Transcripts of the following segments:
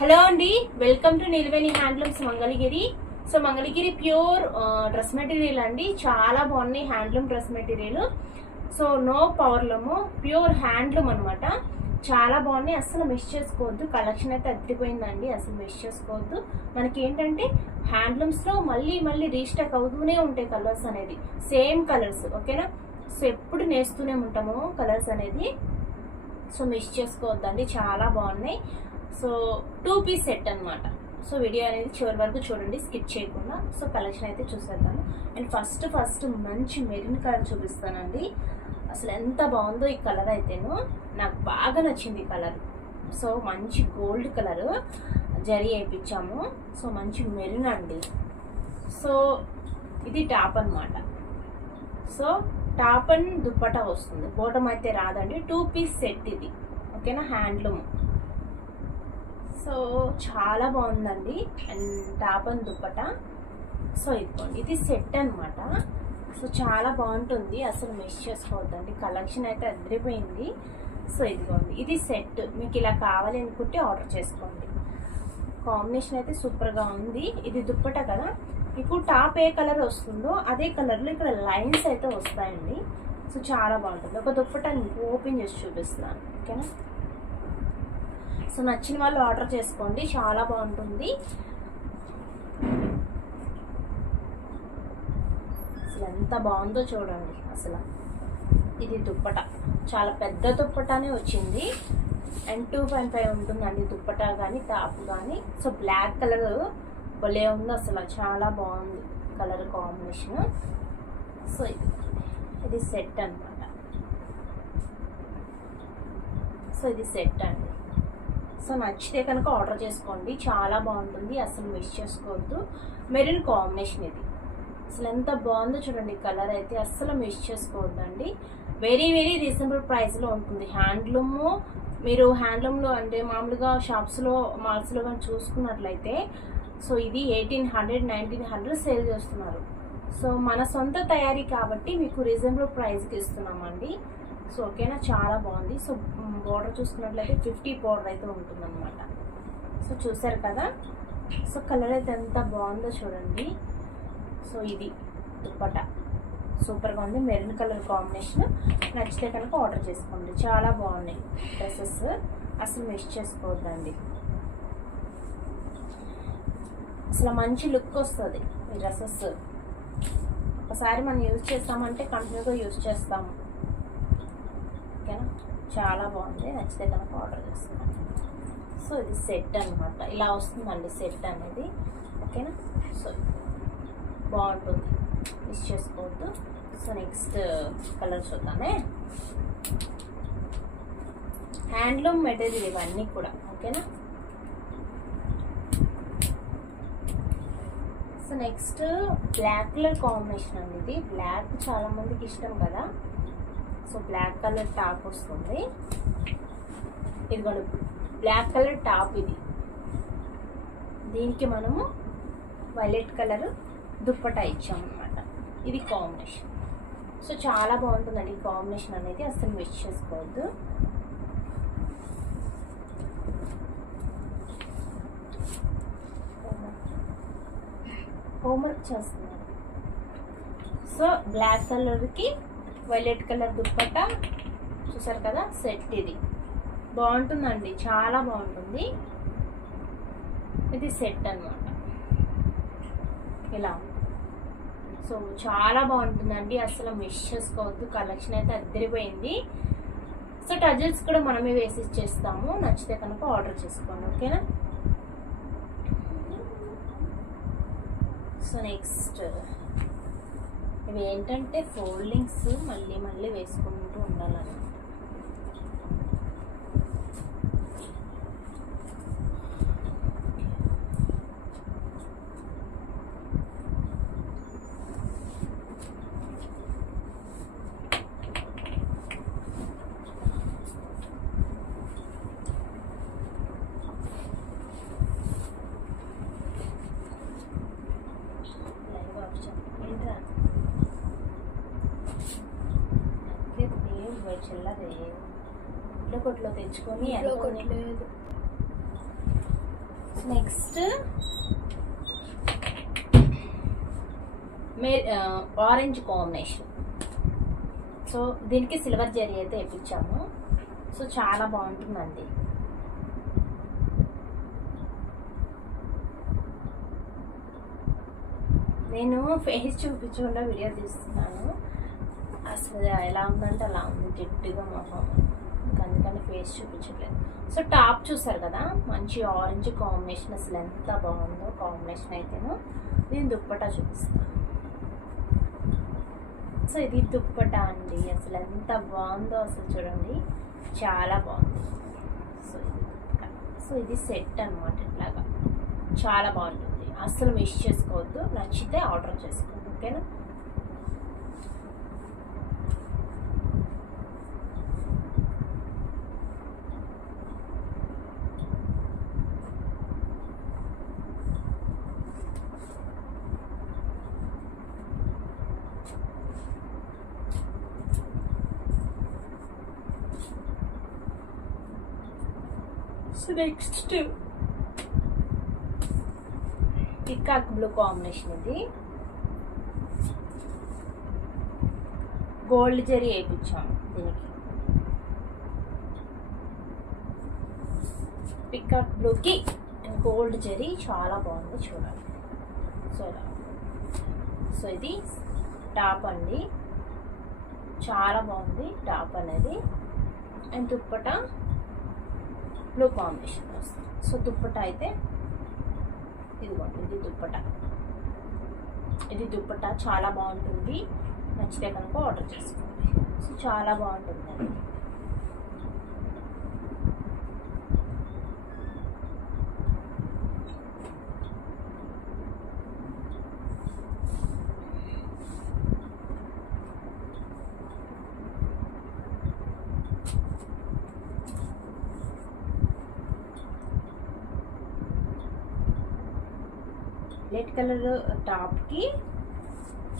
Hello అండి, welcome to Nilveni handlooms Mangalagiri. So Mangalagiri pure dress material అండి, చాలా బాగున్నాయి handloom dress material. So no powerloom, pure handloom అనమాట. చాలా బాగున్నాయి, అసలు మిస్ చేసుకోవద్దు. కలెక్షన్ అయితే అద్దరిపోయిందండి, అసలు మిస్ చేసుకోవద్దు. మనకి ఏంటంటే హ్యాండ్లూమ్స్ లో మళ్ళీ మళ్ళీ రీస్టాక్ అవుతూనే ఉంటాయి కలర్స్ అనేది, సేమ్ కలర్స్. ఓకేనా, సో ఎప్పుడు నేస్తూనే ఉంటాము కలర్స్ అనేది. సో మిస్ చేసుకోవద్దండి, చాలా బాగున్నాయి. సో 2 పీస్ సెట్ అనమాట. సో వీడియో అనేది చివరి వరకు చూడండి, స్కిప్ చేయకుండా. సో కలెక్షన్ అయితే చూసేద్దాము. అండ్ ఫస్ట్ మంచి మెరూన్ కలర్ చూపిస్తానండి. అసలు ఎంత బాగుందో ఈ కలర్ అయితేను, నాకు బాగా నచ్చింది ఈ కలర్. సో మంచి గోల్డ్ కలర్ జరీ వేయించాము. సో మంచి మెరూన్ అండి. సో ఇది టాప్ అనమాట. సో టాప్ అండ్ దుప్పటా వస్తుంది, బోటం అయితే రాదండి. 2 పీస్ సెట్ ఇది. ఓకేనా, హ్యాండ్లూమ్. సో చాలా బాగుందండి. And top and dupatta. So ఇదిగోండి, ఇది సెట్ అనమాట. సో చాలా బాగుంటుంది, అసలు మిస్ చేసుకోవద్దండి. కలెక్షన్ అయితే అదిరిపోయింది. సో ఇదిగోండి, ఇది సెట్. మీకు ఇలా కావాలి అనుకుంటే ఆర్డర్ చేసుకోండి. కాంబినేషన్ అయితే సూపర్గా ఉంది. ఇది దుప్పటా కదా, మీకు టాప్ ఏ కలర్ వస్తుందో అదే కలర్లో ఇక్కడ లైన్స్ అయితే వస్తాయండి. సో చాలా బాగుంటుంది. ఒక దుప్పటా మీకు ఓపెన్ చేసి చూపిస్తున్నాను. ఓకేనా, సో నచ్చిన వాళ్ళు ఆర్డర్ చేసుకోండి, చాలా బాగుంటుంది. అసలు ఎంత బాగుందో చూడండి. అసలు ఇది దుప్పటా, చాలా పెద్ద దుప్పటానే వచ్చింది. అండ్ 2.5 ఉంటుందండి దుప్పటా కానీ టాప్ కానీ. సో బ్లాక్ కలర్ భలే ఉంది, అసలు చాలా బాగుంది కలర్ కాంబినేషన్. సో ఇది సెట్ అనమాట. సో ఇది సెట్ అండి. సో నచ్చితే కనుక ఆర్డర్ చేసుకోండి, చాలా బాగుంటుంది, అసలు మిస్ చేసుకోవద్దు. మెరూన్ కాంబినేషన్ ఇది. అసలు ఎంత బాగుందో చూడండి కలర్ అయితే, అస్సలు మిస్ చేసుకోవద్దండి. వెరీ రీజనబుల్ ప్రైస్లో ఉంటుంది. హ్యాండ్లూమ్, మీరు హ్యాండ్లూమ్లో అంటే మామూలుగా షాప్స్లో మాల్స్లో కానీ చూసుకున్నట్లయితే సో ఇది 1800 1900 సేల్ చేస్తున్నారు. సో మన సొంత తయారీ కాబట్టి మీకు రీజనబుల్ ప్రైస్కి ఇస్తున్నామండి. సో ఓకేనా, చాలా బాగుంది. సో బోర్డర్ చూసుకున్నట్లయితే 50 బోర్డర్ అయితే ఉంటుందన్నమాట. సో చూసారు కదా, సో కలర్ అయితే ఎంత బాగుందో చూడండి. సో ఇది దుప్పటా సూపర్గా ఉంది, మెరూన్ కలర్ కాంబినేషన్. నచ్చితే కనుక ఆర్డర్ చేసుకోండి, చాలా బాగున్నాయి డ్రెస్సెస్, అసలు మిస్ చేసుకోవద్దండి. అసలు మంచి లుక్ వస్తుంది ఈ డ్రెస్సెస్. ఒకసారి మనం యూజ్ చేస్తామంటే కంటిన్యూగా యూజ్ చేస్తాము. ఓకేనా, చాలా బాగుంది, నచ్చితే కనుక ఆర్డర్ చేస్తున్నాను. సో ఇది సెట్ అనమాట, ఇలా వస్తుందండి సెట్ అనేది. ఓకేనా, సో బాగుంటుంది, మిస్ చేసుకోవద్దు. సో నెక్స్ట్ కలర్ చూద్దామే. హ్యాండ్లూమ్ మెటీరియల్ ఇవన్నీ కూడా. ఓకేనా, so next black colour combination అండి. ఇది బ్లాక్ చాలా మందికి ఇష్టం కదా. సో బ్లాక్ కలర్ టాప్ వస్తుంది. ఇది కూడా బ్లాక్ కలర్ టాప్. ఇది దీనికి మనము వైలెట్ కలర్ దుప్పటా ఇచ్చామన్నమాట. ఇది కాంబినేషన్. సో చాలా బాగుంటుందండి ఈ కాంబినేషన్ అనేది, అసలు మిస్ చేసుకోవద్దు. హోంవర్క్ చేస్తున్నాను. సో బ్లాక్ కలర్కి వైలెట్ కలర్ దుప్పటా చూసారు కదా, సెట్. ఇది బాగుంటుందండి, చాలా బాగుంటుంది. ఇది సెట్ అన్నమాట, ఇలా. సో చాలా బాగుంటుందండి, అసలు మిస్ చేసుకోవద్దు. కలెక్షన్ అయితే అద్దరిపోయింది. సో టజిల్స్ కూడా మనమే వేసి ఇచ్చేస్తాము, నచ్చితే కనుక ఆర్డర్ చేసుకోండి. ఓకేనా, సో నెక్స్ట్ ఇవి ఏంటంటే ఫోల్డింగ్స్ మళ్ళీ వేసుకుంటూ ఉండాలన్నమాట. చిల్లదే కొట్లో తెచ్చుకొని నెక్స్ట్ ఆరెంజ్ కాంబినేషన్. సో దీనికి సిల్వర్ జరీ అయితే వేయించాము. సో చాలా బాగుంటుందండి. నేను ఫేస్ చూపించకుండా వీడియో తీస్తున్నాను. అసలు ఎలా ఉందంటే అలా ఉంది, జిడ్డుగా మొహం. అందుకని ఫేస్ చూపించట్లేదు. సో టాప్ చూసారు కదా, మంచి ఆరెంజ్ కాంబినేషన్. అసలు ఎంత బాగుందో కాంబినేషన్ అయితేను. నేను దుప్పటా చూపిస్తాను. సో ఇది దుప్పటా అండి. అసలు ఎంత బాగుందో అసలు చూడండి, చాలా బాగుంది. సో ఇది దుప్పటా. సో ఇది సెట్ అనమాట. ఇట్లాగా చాలా బాగుంటుంది. అస్సలు మిస్ చేసుకోవద్దు. నచ్చితే ఆర్డర్ చేసుకోండి. ఓకేనా? So next peacock blue combination. ఇది గోల్డ్ జరీ వేయించాము దీనికి. పికాక్ బ్లూకి గోల్డ్ జరీ చాలా బాగుంది చూడండి. సో ఇలా. సో ఇది టాప్ అండి, చాలా బాగుంది టాప్ అనేది. అండ్ దుప్పట బ్లూ కాంబినేషన్ వస్తుంది. సో దుప్పట అయితే ఇదిగోండి, ఇది దుప్పట. ఇది దుప్పట చాలా బాగుంటుంది. నచ్చితే కనుక ఆర్డర్ చేసుకోండి. సో చాలా బాగుంటుందండి. రెడ్ కలర్ టాప్ కి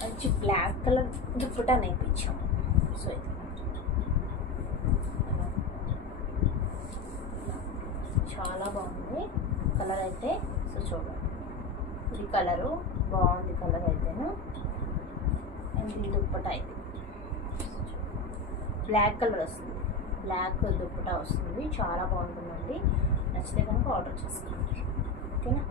మంచి బ్లాక్ కలర్ దుప్పటా నేర్పించాము. సో ఇది చాలా బాగుంది కలర్ అయితే. సో చూడండి, ఇది కలరు బాగుంది కలర్ అయితేను. అండ్ ఈ దుప్పటా అయితే బ్లాక్ కలర్ వస్తుంది, బ్లాక్ దుప్పటా వస్తుంది. చాలా బాగుంటుందండి. నచ్చితే కనుక ఆర్డర్ చేసుకోండి. ఓకేనా?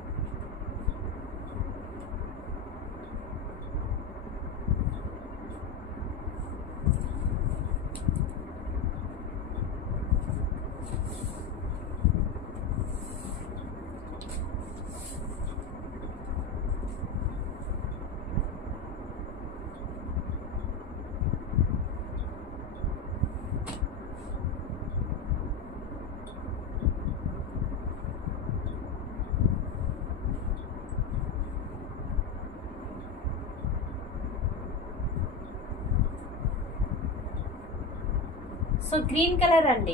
సో గ్రీన్ కలర్ అండి,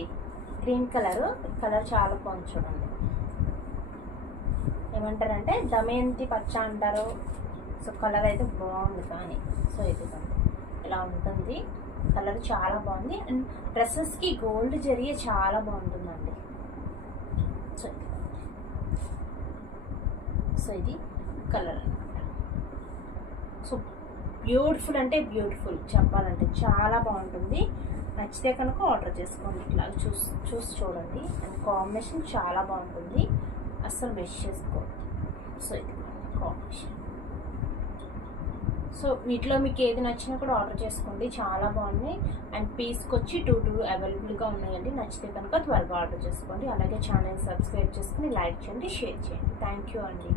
గ్రీన్ కలర్ చాలా బాగుంది చూడండి. ఏమంటారంటే దమయంతి పచ్చ అంటారు. సో కలర్ అయితే బాగుంది. కానీ సో ఇది ఇలా ఉంటుంది. కలర్ చాలా బాగుంది. అండ్ డ్రెస్సెస్కి గోల్డ్ జరిగే చాలా బాగుంటుందండి. సో సో ఇది కలర్ అనమాట. సో బ్యూటిఫుల్ అంటే బ్యూటిఫుల్, చెప్పాలంటే చాలా బాగుంటుంది. నచ్చితే కనుక ఆర్డర్ చేసుకోండి. ఇట్లా చూసి చూడండి. అండ్ కాంబినేషన్ చాలా బాగుంటుంది, అస్సలు మిస్ చేసుకోవద్దు. సో ఇది కాంబినేషన్. సో వీటిలో మీకు ఏది నచ్చినా కూడా ఆర్డర్ చేసుకోండి, చాలా బాగున్నాయి. అండ్ పీస్కి వచ్చి 2 అవైలబుల్గా ఉన్నాయండి. నచ్చితే కనుక త్వరగా ఆర్డర్ చేసుకోండి. అలాగే ఛానల్ సబ్స్క్రైబ్ చేసుకుని లైక్ చేయండి, షేర్ చేయండి. థ్యాంక్ యూ అండి.